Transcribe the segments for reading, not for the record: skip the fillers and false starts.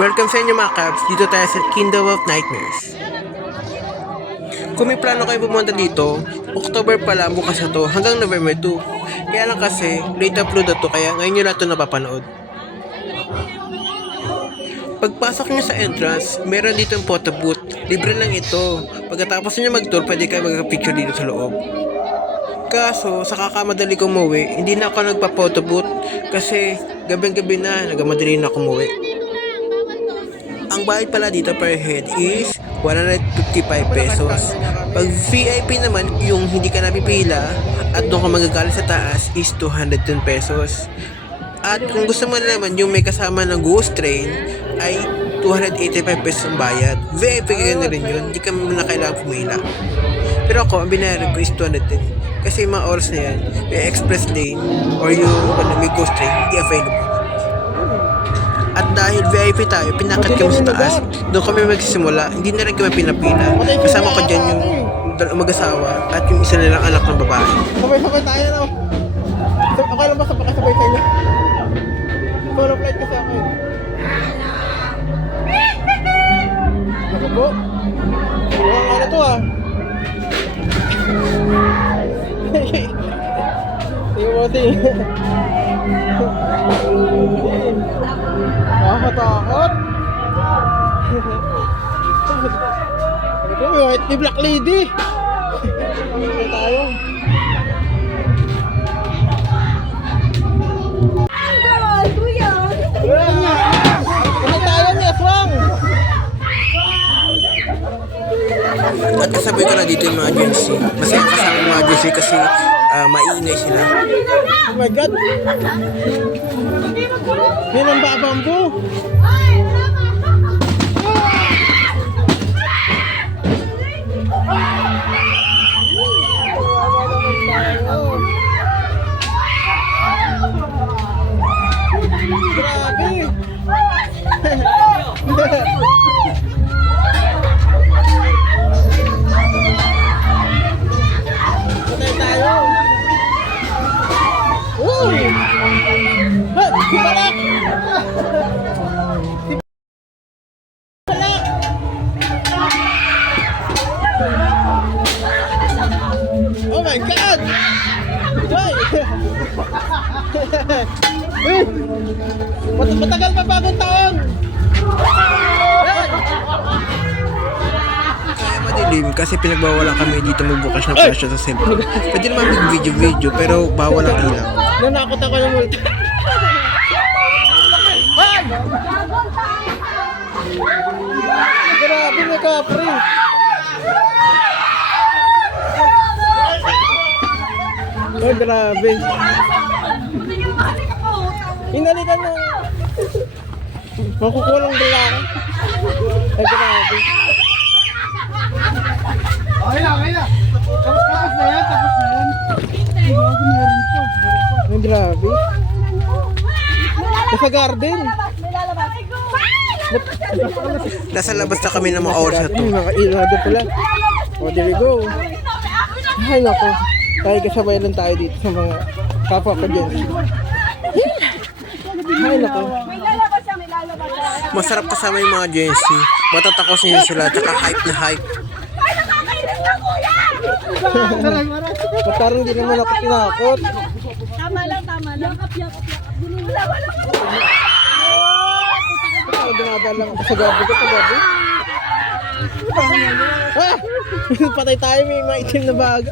Welcome sa inyo mga Cubs, dito tayo sa Kingdom of Nightmares. Kung may plano kayo pumunta dito, October pa lang bukas na to hanggang November 2. Kaya lang kasi, late upload na to kaya ngayon nyo na ito napapanood. Pagpasok nyo sa entrance, meron dito ang photo booth. Libre lang ito. Pagkatapos nyo mag-tour, pwede kayo mag-picture dito sa loob. Kaso, sa kakamadali ko umuwi, hindi na ako nagpa-photo booth kasi gabi-gabi na, nagamadali na ako umuwi. Ang bayad pala dito per head is 155 pesos. Pag VIP naman, yung hindi ka napipila at doon ka magagaling sa taas is 210 pesos. At kung gusto mo naman yung may kasama ng ghost train ay 285 pesos ang bayad. VIP ka na rin yun, hindi ka na kailangan pumila. Pero ako, ang binayaran ko is 210. Kasi yung mga oras na yan, yung express lane or yung may ghost train, hindi available. At dahil VIP tayo, pinakat kami sa taas, doon kami magsisimula, hindi na rin kami pinapila. Kasama ko dyan yung mag-asawa at yung isa nilang anak ng babae. Sabay-sabay tayo na. Okay lang ba sa pakasabay tayo? Solo flight kasi ako eh. Ako po? Walang ano to ah. Tingnan mo din. Nakakatakot. Ito may white ni Black Lady. Ito tayo. Ano tayo ni Aswang? At kasabay ko na dito yung mga agency. Masaya kasama yung mga agency kasi maiingay sila. Oh my God! Yan ang babambo! Grabe! Patay tayo! Uy! Ha! Si Balak! Si Balak! Oh my God! Hoy! Matagal pa bagong taon! Kaya madilim kasi pinagbawalan kami dito magbukas ng flash sa cellphone. Pwede naman mag-video pero bawal ang ilaw. Nanakot ako ng multa. Ay! Grabe may kapre. Ay, grabe. Hinalikan na. Makukulang lalaki. Ay, grabe. Okay na. Tapos na yan. Ay, grabe. Nasa garden. Nasa labas na kami ng mga oras na to. Ay, makailado pala. O, there we go. Ay, nako. Tayo kasabay lang tayo dito sa mga kapwa ko dyan. Ay, nako. Masarap kasama yung mga agency. Matatakosin nyo sila, tsaka hype na hype. Ba't parang di naman ako tinakot? Tama lang. Yakap. Dumadaan lang ako sa gabi ko, pagabi. Ah! Patay tayo, may mga itim na baga.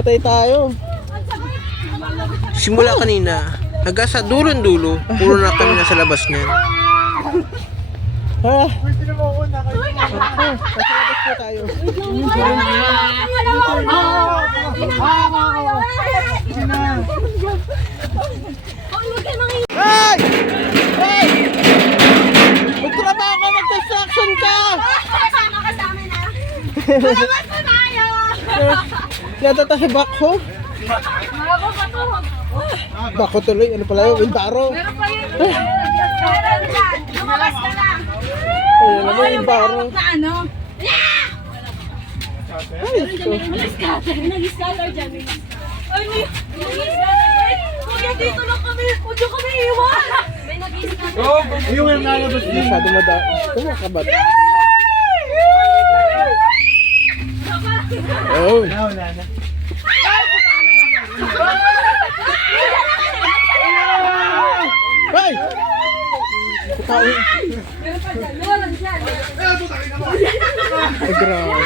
Patay tayo. Simula kanina, hanggang sa dulo-dulo, puro na kami nasa labas niyan. Ha? Sa labas po tayo. Hey! Hey! Magtrabaho ka, mag-construction ka! Kasama na. Malabas na tayo! Yata tayo sa backho. Malabas pa to. Backho tuloy, ano pala yun? Windbaro. Meron pa yun. Meron dyan. Lumabas ka lang. Ayun naman, windbaro. Na ano? Ay, ito. Nag-scatter dyan. Ay, may nag-scatter. Kuya, dito lang kami. Huwag Yung lalabas din. Masyado mada. Ito mga kabat. Oh. Wala na. Hey! Ay, grabe.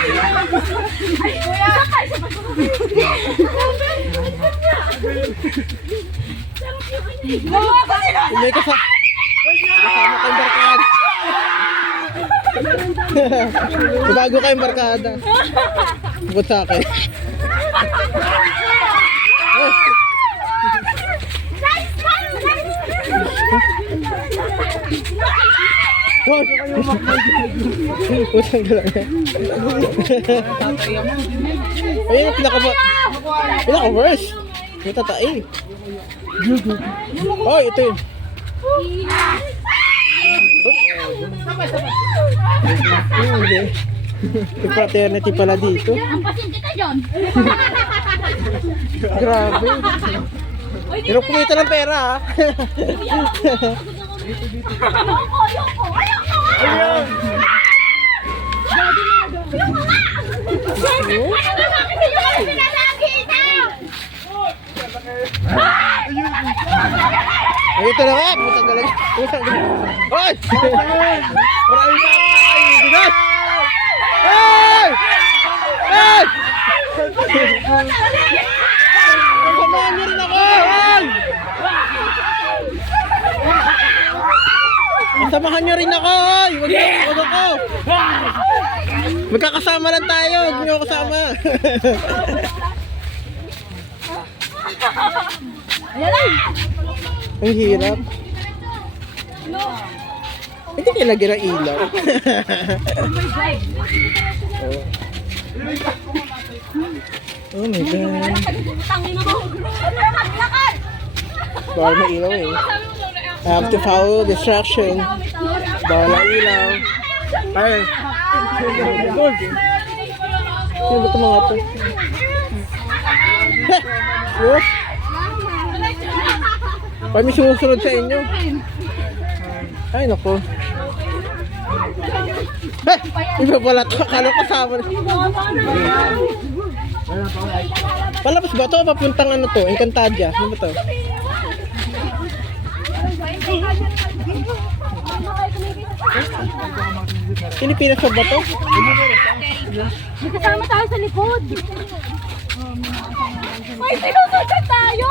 May kasama kayong barkada. May bago kayong barkada. Bukod sa akin. Pusang ka lang. Ayun ang pinaka-worst. May tatai. Oh, ito yun. Hindi. May fraternity pala dito. Ang pasyente ka dyan. Grabe. Pero kumita ng pera ha. Ayoko. Ayun. Ay, ito na nga. Putang galang. Putang galang. Ay! Maraming ay! Bigas! Ay! Ay! Samahan niyo rin ako! Ay! Samahan niyo rin ako! Ay! Huwag ako! Magkakasama lang tayo! Huwag niyo ako kasama! Ang hirap. Hindi nilagyan ng ilaw. Oh my God. Bawal na ilaw eh. I have to follow the instruction. Bawal na ilaw. Ay. Sino ba ito mga ito? Yes. Kami sumusunod sa inyo. Ay, naku. Iba pala ito. Akala kasama na. Palabas ba ito? Papuntang ano to? Encantadia. Ano ba ito? Pilipinas ba ito? May kasama tayo sa likod. May sinusunod tayo!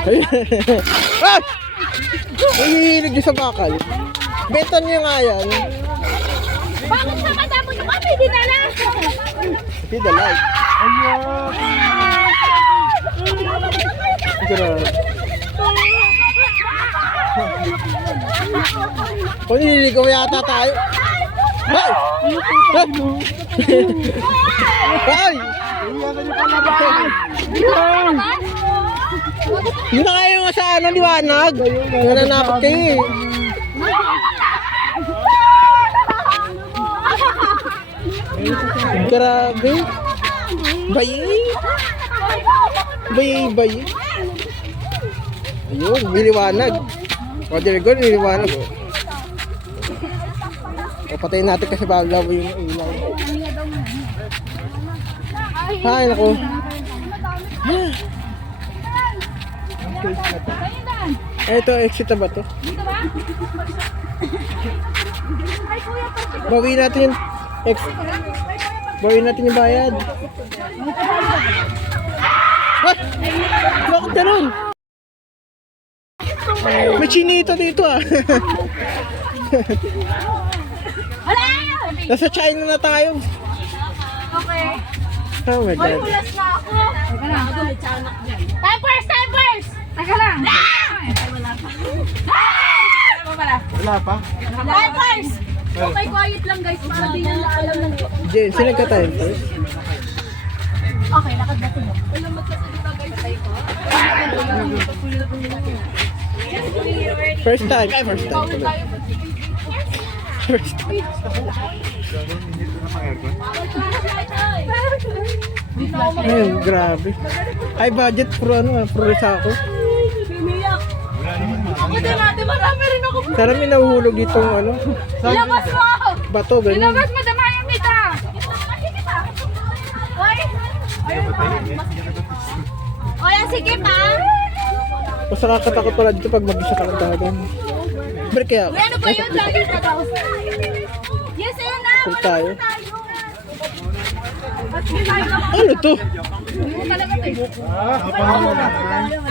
Ay! Ay! Nahihilig niyo sa bakal. Beton niyo nga yan. Bakit sa mata mo yung kami dinala? See the light. Grabe. O, nililigaw yata tayo. Ay! Ay! Hindi na kayo nga sa ano, liwanag. Nananakot kayo eh. Grabe. Bayi. Bayi. Ayun, niliwanag. O, there go, niliwanag. O, patayin natin kasi baglaw yung ilaw. Ay, naku. Ito, exit na ba to? Bawiin natin yung bawiin natin yung bayad. What? Bakit ganun? May chinito dito ah. Nasa China na tayo. Okay. Oh my God. Hulas na ako. Teka lang, ako may tiyanak dyan. Timers! Teka lang. Wala pa. Wala pa? Timers! Okay, quiet lang guys. Para di nila alam ng... Jen, sino nagka-time first? Okay, lakad na ito mo. Alam mo magkasalita guys. First time. Ay, first time. First time. Ay, grabe. High budget pro ano, pro sa ako. Ako din ate, marami rin ako. Sarap may nahuhulog ditong ano, Ilabas mo! bato, ganyan. Ilabas mo, damayan kita! Oy! Oy, sige pa! Mas nakakatakot pala dito pag mag-isa ka ng dagat. Break kaya. Uy, ano ba yun? Lagi ka daw. Yes, ayun na! Break tayo. At may tayo na Ano to? Ano talaga to eh?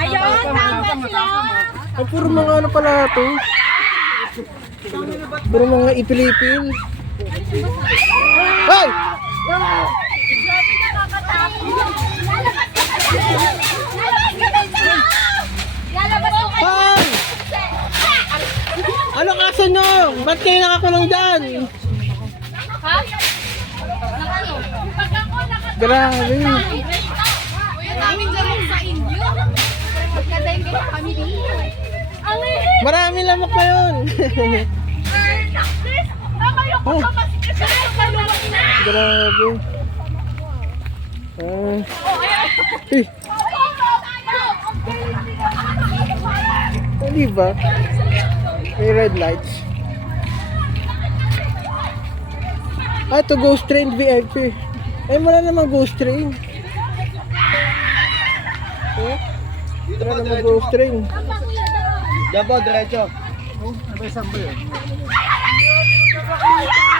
Ayun, tama sila! Ay, puro mga ano pala to. Puro mga ipilipin. Ay! Grabe nakakatakot! Lalabas ko kayo! Ay! Ano kaso nyo? Ba't kayo nakakulong dyan? Ha? Nakano? Pag ako Grabe. Kuya namin lamang sa inyo. Magkadayin kayo kami dito. Ang Marami lamok na yun. Oh. Grabe. Eh, hindi ba? May red lights. Ah, ito ghost train VIP. Ay, wala namang ghost train. Eh, wala namang ghost train. Dabo, diretso.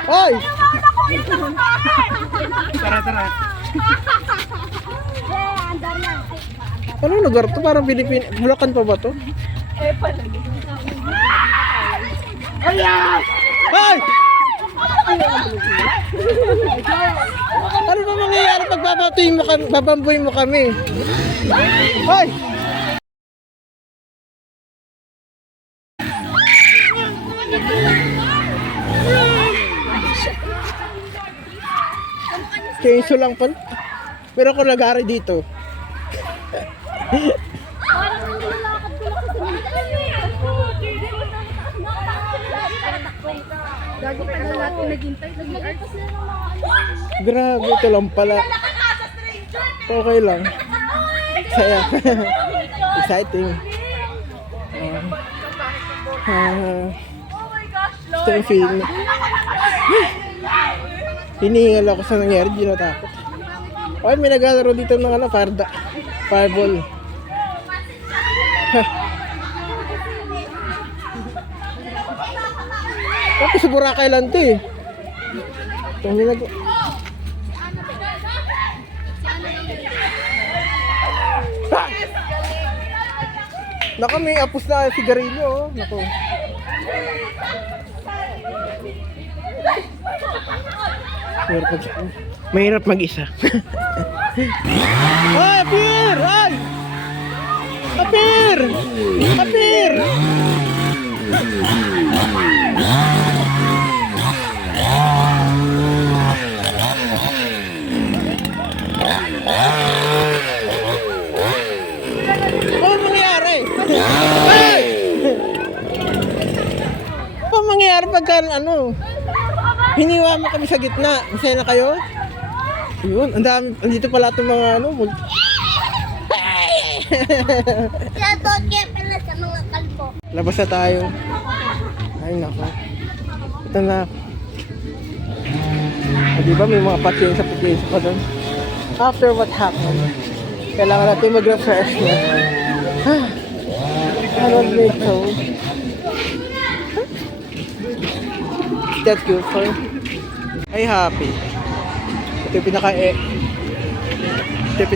Ay! Tara. Anong lugar to? Parang Pilipin. Bulacan pa ba to? Ay! Ano ba mangyayari pag babamboy mo kami? Ay! Chainsaw lang pa. Pero ako nag-ari dito. Gago pa na natin naghintay. Naglagay pa sila ng mga Grabe, ito lang pala. Okay lang. Saya. Exciting. Ito yung feeling. Hinihingal ako sa nangyari, di natakot. Ay, may naglalaro dito ng ano, fireball. Ako sa Boracay lang to eh. Ito may Naka, may apos na sigarilyo oh. Nako. Mahirap mag-isa. Ay, apir! Ay! Apir! Apir! Ano mangyayari? Ay! Ano mangyayari pagka ano? Hiniwa mo kami sa gitna. Masaya na kayo? Yun, ang dami. Andito pala itong mga ano. Shoutout kaya pala sa mga kalbo. Labas na tayo. Ay nako. Ito na. Diba may mga patiensya pa doon. After what happened, kailangan natin mag-refresh na. I don't think so. Is that good for? Ay happy. Ito yung pinaka exit.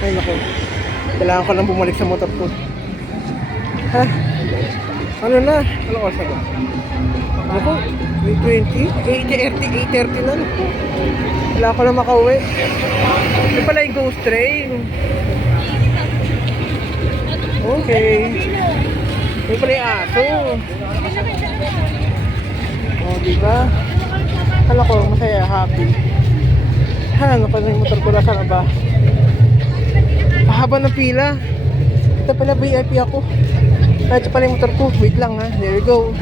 Ay nako. Kailangan ko lang bumalik sa motor ko. Ano na? Ano oras na ba? Ako, 8:20? 8:30 na. Kailangan ko lang makauwi. Ito pala yung ghost train. Okay. Ito pala yung aso. Oh, diba? Kala ko, masaya, happy. Ano pa na yung motor ko na sana ba? Haba ng pila. Ito pala VIP ako. Ito pala yung motor ko. Wait lang ha. There we go.